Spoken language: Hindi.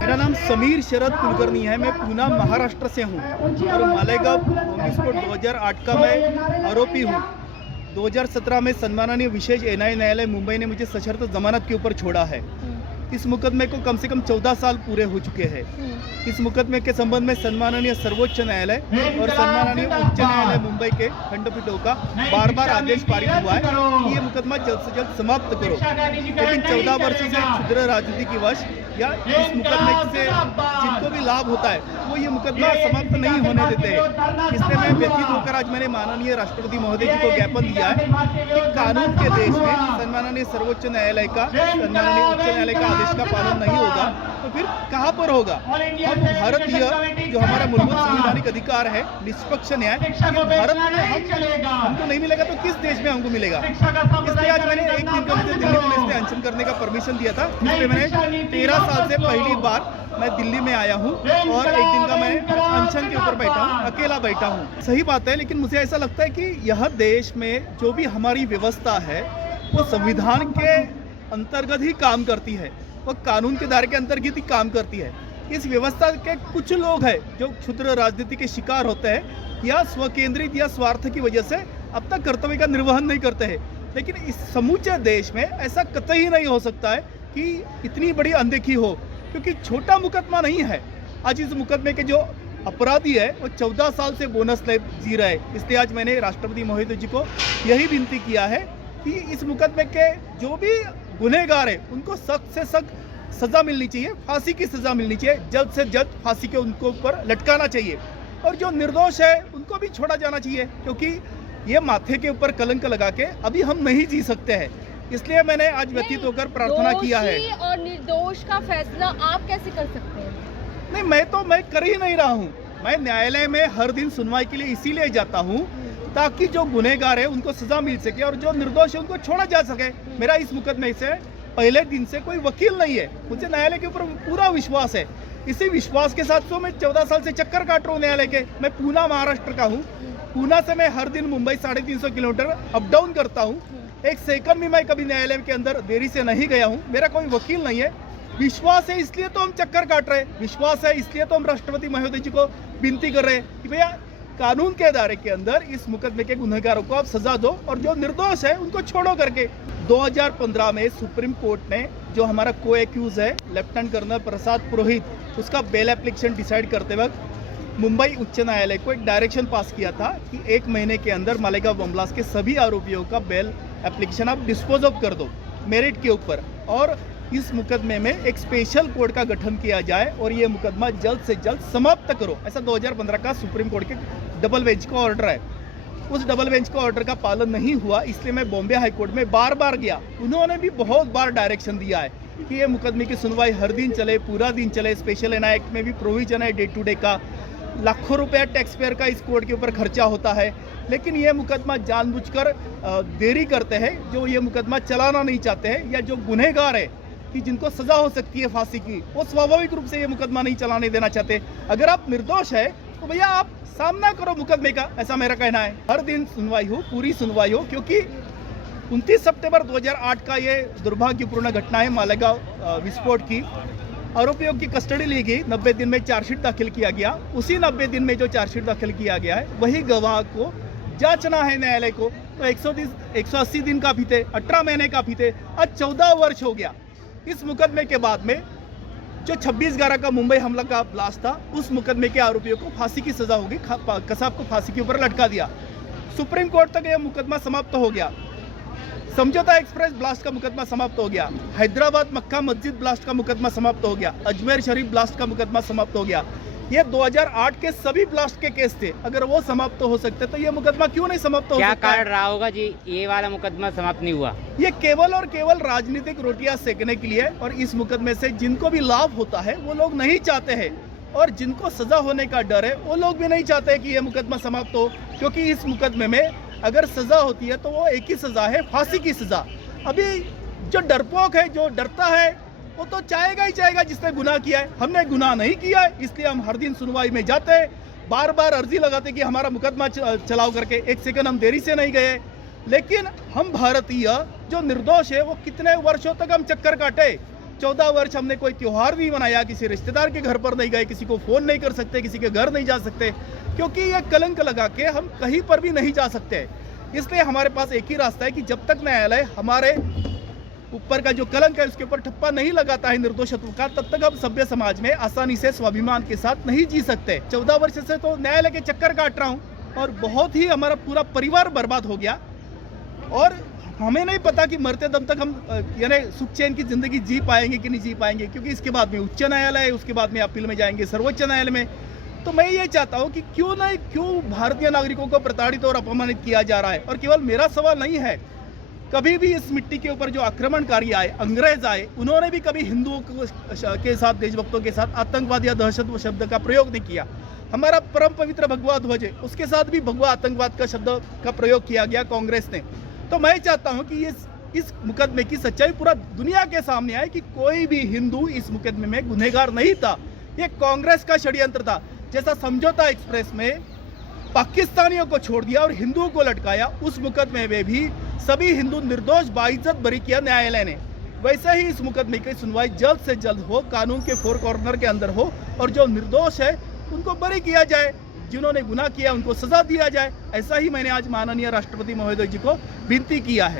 मेरा नाम समीर शरद कुलकर्णी है। मैं पूना महाराष्ट्र से हूँ और मालेगांव बॉम्ब विस्फोट 2008 का मैं आरोपी हूँ। 2017 में सम्माननीय विशेष एनआईए न्यायालय मुंबई ने मुझे सशर्त जमानत के ऊपर छोड़ा है। इस मुकदमे को कम से कम 14 साल पूरे हो चुके हैं। इस मुकदमे के संबंध में सम्माननीय सर्वोच्च न्यायालय और सम्माननीय उच्च न्यायालय मुंबई के खंडपीठों का बार बार आदेश पारित हुआ है कि ये मुकदमा जल्द से जल्द समाप्त करो। लेकिन 14 वर्षों से क्षुद्र राजनीति की वश या इस मुकदमे से जिनको भी लाभ होता है वो ये मुकदमा समाप्त नहीं होने देते हैं। इसलिए मैं व्यथित होकर आज मैंने माननीय राष्ट्रपति महोदय जी को ज्ञापन दिया है कि कानून के देश में सम्माननीय सर्वोच्च न्यायालय का सम्माननीय उच्च न्यायालय का आदेश का पालन नहीं होगा तो फिर कहाँ पर होगा। हम भारतीय जो हमारा मूलभूत संवैधानिक अधिकार है निष्पक्ष न्याय, भारत में हमको नहीं मिलेगा तो किस देश में हमको मिलेगा। इसलिए आज मैंने एक दिन का मुझे दिल्ली पुलिस ने अनशन करने का परमिशन दिया था। इसलिए मैंने 13 साल से पहली बार मैं दिल्ली में आया हूँ और एक दिन का मैं अनशन के ऊपर बैठा हूँ, अकेला बैठा हूँ। सही बात है, लेकिन मुझे ऐसा लगता है कि यह देश में जो भी हमारी व्यवस्था है वो संविधान के अंतर्गत ही काम करती है, वो कानून के दायरे के अंतर्गत ही काम करती है। इस व्यवस्था के कुछ लोग हैं जो क्षुद्र राजनीति के शिकार होते हैं या स्वकेंद्रित या स्वार्थ की वजह से अब तक कर्तव्य का निर्वहन नहीं करते हैं। लेकिन इस समूचे देश में ऐसा कतई नहीं हो सकता है कि इतनी बड़ी अनदेखी हो, क्योंकि छोटा मुकदमा नहीं है। आज इस मुकदमे के जो अपराधी है वो 14 साल से बोनस लाइफ जी रहे हैं। इसलिए आज मैंने राष्ट्रपति महोदय जी को यही विनती किया है कि इस मुकदमे के जो भी गुनहगार है उनको सख्त से सख्त सजा मिलनी चाहिए, फांसी की सजा मिलनी चाहिए, जल्द से जल्द फांसी के उनको ऊपर लटकाना चाहिए और जो निर्दोष है उनको भी छोड़ा जाना चाहिए, क्योंकि ये माथे के ऊपर कलंक लगा के अभी हम नहीं जी सकते हैं। इसलिए मैंने आज व्यतीत होकर प्रार्थना किया है। और निर्दोष का फैसला आप कैसे कर सकते हैं? नहीं, मैं कर ही नहीं रहा हूँ। मैं न्यायालय में हर दिन सुनवाई के लिए इसीलिए जाता हूँ ताकि जो गुनहगार है उनको सजा मिल सके और जो निर्दोष है उनको छोड़ा जा सके। मेरा इस मुकदमे से पहले दिन से कोई वकील नहीं है, मुझे न्यायालय के ऊपर पूरा विश्वास है। इसी विश्वास के साथ तो मैं 14 साल से चक्कर काट रहा हूँ न्यायालय के। मैं पूना महाराष्ट्र का हूँ। पूना से मैं हर दिन मुंबई 350 किलोमीटर अप डाउन करता हूँ। एक सेकंड भी मैं कभी न्यायालय के अंदर देरी से नहीं गया हूँ। मेरा कोई वकील नहीं है। विश्वास है इसलिए तो हम चक्कर काट रहे हैं, विश्वास है इसलिए तो हम राष्ट्रपति महोदय जी को विनती कर रहे हैं कि भैया कानून के दायरे के अंदर इस मुकदमे के गुनहगारों को आप सजा दो और जो निर्दोष है उनको छोड़ो करके। 2015 में सुप्रीम कोर्ट ने जो हमारा को एक्यूज है लेफ्टिनेंट कर्नल प्रसाद पुरोहित, उसका बेल एप्लीकेशन डिसाइड करते वक्त मुंबई उच्च न्यायालय को एक डायरेक्शन पास किया था कि 1 महीने के अंदर मालेगांव बम ब्लास्ट के सभी आरोपियों का बेल एप्लीकेशन आप डिस्पोज ऑफ कर दो मेरिट के ऊपर, और इस मुकदमे में एक स्पेशल कोर्ट का गठन किया जाए और ये मुकदमा जल्द से जल्द समाप्त करो। ऐसा 2015 का सुप्रीम कोर्ट के डबल बेंच का ऑर्डर है। उस डबल बेंच का ऑर्डर का पालन नहीं हुआ, इसलिए मैं बॉम्बे हाई कोर्ट में बार बार गया। उन्होंने भी बहुत बार डायरेक्शन दिया है कि ये मुकदमे की सुनवाई हर दिन चले, पूरा दिन चले। स्पेशल एनआईए एक्ट में भी प्रोविजन है डे टू डे का। लाखों रुपया टैक्स पेयर का इस कोर्ट के ऊपर खर्चा होता है, लेकिन ये मुकदमा जानबूझकर देरी करते हैं। जो ये मुकदमा चलाना नहीं चाहते हैं या जो गुनहगार है कि जिनको सजा हो सकती है फांसी की, वो स्वाभाविक रूप से ये मुकदमा नहीं चलाने देना चाहते। अगर आप निर्दोष है तो भैया आप सामना करो मुकदमे का, ऐसा मेरा कहना है। हर दिन सुनवाई हो, पूरी सुनवाई हो, क्योंकि 29 सितंबर 2008 का ये दुर्भाग्यपूर्ण घटना है मालेगांव विस्फोट की। आरोपियों की कस्टडी ली गई, 90 दिन में चार्जशीट दाखिल किया गया। उसी 90 दिन में जो चार्जशीट दाखिल किया गया है वही गवाह को जांचना है न्यायालय को। तो 180 दिन काफी थे, 18 महीने काफी थे, आज 14 वर्ष हो गया। इस मुकदमे के बाद में जो 26/11 का मुंबई हमला का ब्लास्ट था, उस मुकदमे के आरोपियों को फांसी की सजा होगी। कसाब को फांसी के ऊपर लटका दिया। सुप्रीम कोर्ट तक यह मुकदमा समाप्त हो गया। समझौता एक्सप्रेस ब्लास्ट का मुकदमा समाप्त हो गया। हैदराबाद मक्का मस्जिद ब्लास्ट का मुकदमा समाप्त हो गया। अजमेर शरीफ ब्लास्ट का मुकदमा समाप्त हो गया। ये 2008 के सभी ब्लास्ट के केस थे। अगर वो समाप्त हो सकते तो ये मुकदमा क्यों नहीं समाप्त हो सकता? क्या कारण रहा होगा जी ये वाला मुकदमा समाप्त नहीं हुआ? ये केवल और केवल राजनीतिक रोटियां सेकने के लिए, और इस मुकदमे से जिनको भी लाभ होता है वो लोग नहीं चाहते हैं, और जिनको सजा होने का डर है वो लोग भी नहीं चाहते कि ये मुकदमा समाप्त हो, क्योंकि इस मुकदमे में अगर सजा होती है तो वो एक ही सजा है, फांसी की सजा। अभी जो डरपोक है, जो डरता है, वो तो चाहेगा ही चाहेगा जिसने गुनाह किया है। हमने गुनाह नहीं किया है, इसलिए हम हर दिन सुनवाई में जाते हैं, बार बार अर्जी लगाते कि हमारा मुकदमा चलाओ करके। एक सेकंड हम देरी से नहीं गए। लेकिन हम भारतीय जो निर्दोष है वो कितने वर्षों तक हम चक्कर काटे। 14 वर्ष हमने कोई त्योहार नहीं मनाया, किसी रिश्तेदार के घर पर नहीं गए, किसी को फोन नहीं कर सकते, किसी के घर नहीं जा सकते, क्योंकि ये कलंक लगा के हम कहीं पर भी नहीं जा सकते। इसलिए हमारे पास एक ही रास्ता है कि जब तक न्यायालय हमारे ऊपर का जो कलंक है उसके ऊपर ठप्पा नहीं लगाता है निर्दोषत्व का, तब तक हम सभ्य समाज में आसानी से स्वाभिमान के साथ नहीं जी सकते। 14 वर्ष से तो न्यायालय के चक्कर काट रहा हूँ और बहुत ही हमारा पूरा परिवार बर्बाद हो गया और हमें नहीं पता कि मरते दम तक हम यानी सुख चैन की जिंदगी जी पाएंगे कि नहीं जी पाएंगे, क्योंकि इसके बाद में उच्च न्यायालय है, उसके बाद में अपील में जाएंगे सर्वोच्च न्यायालय में। तो मैं ये चाहता हूँ कि क्यों भारतीय नागरिकों को प्रताड़ित और अपमानित किया जा रहा है। और केवल मेरा सवाल नहीं है, कभी भी इस मिट्टी के ऊपर जो आक्रमणकारी आए, अंग्रेज आए, उन्होंने भी कभी हिंदुओं के साथ, देशभक्तों के साथ आतंकवाद या दहशत शब्द का प्रयोग नहीं किया। हमारा परम पवित्र भगवा ध्वज है, उसके साथ भी भगवा आतंकवाद का शब्द का प्रयोग किया गया कांग्रेस ने। तो मैं चाहता हूं कि इस मुकदमे की सच्चाई पूरा दुनिया के सामने आए कि कोई भी हिंदू इस मुकदमे में गुनहगार नहीं था, ये कांग्रेस का षड्यंत्र था। जैसा समझौता एक्सप्रेस में पाकिस्तानियों को छोड़ दिया और हिंदुओं को लटकाया, उस मुकदमे में भी सभी हिंदू निर्दोष बाइज्जत बरी किया न्यायालय ने। वैसे ही इस मुकदमे की सुनवाई जल्द से जल्द हो, कानून के फोर कॉर्नर के अंदर हो और जो निर्दोष है उनको बरी किया जाए, जिन्होंने गुनाह किया उनको सजा दिया जाए। ऐसा ही मैंने आज माननीय राष्ट्रपति महोदय जी को विनती किया है।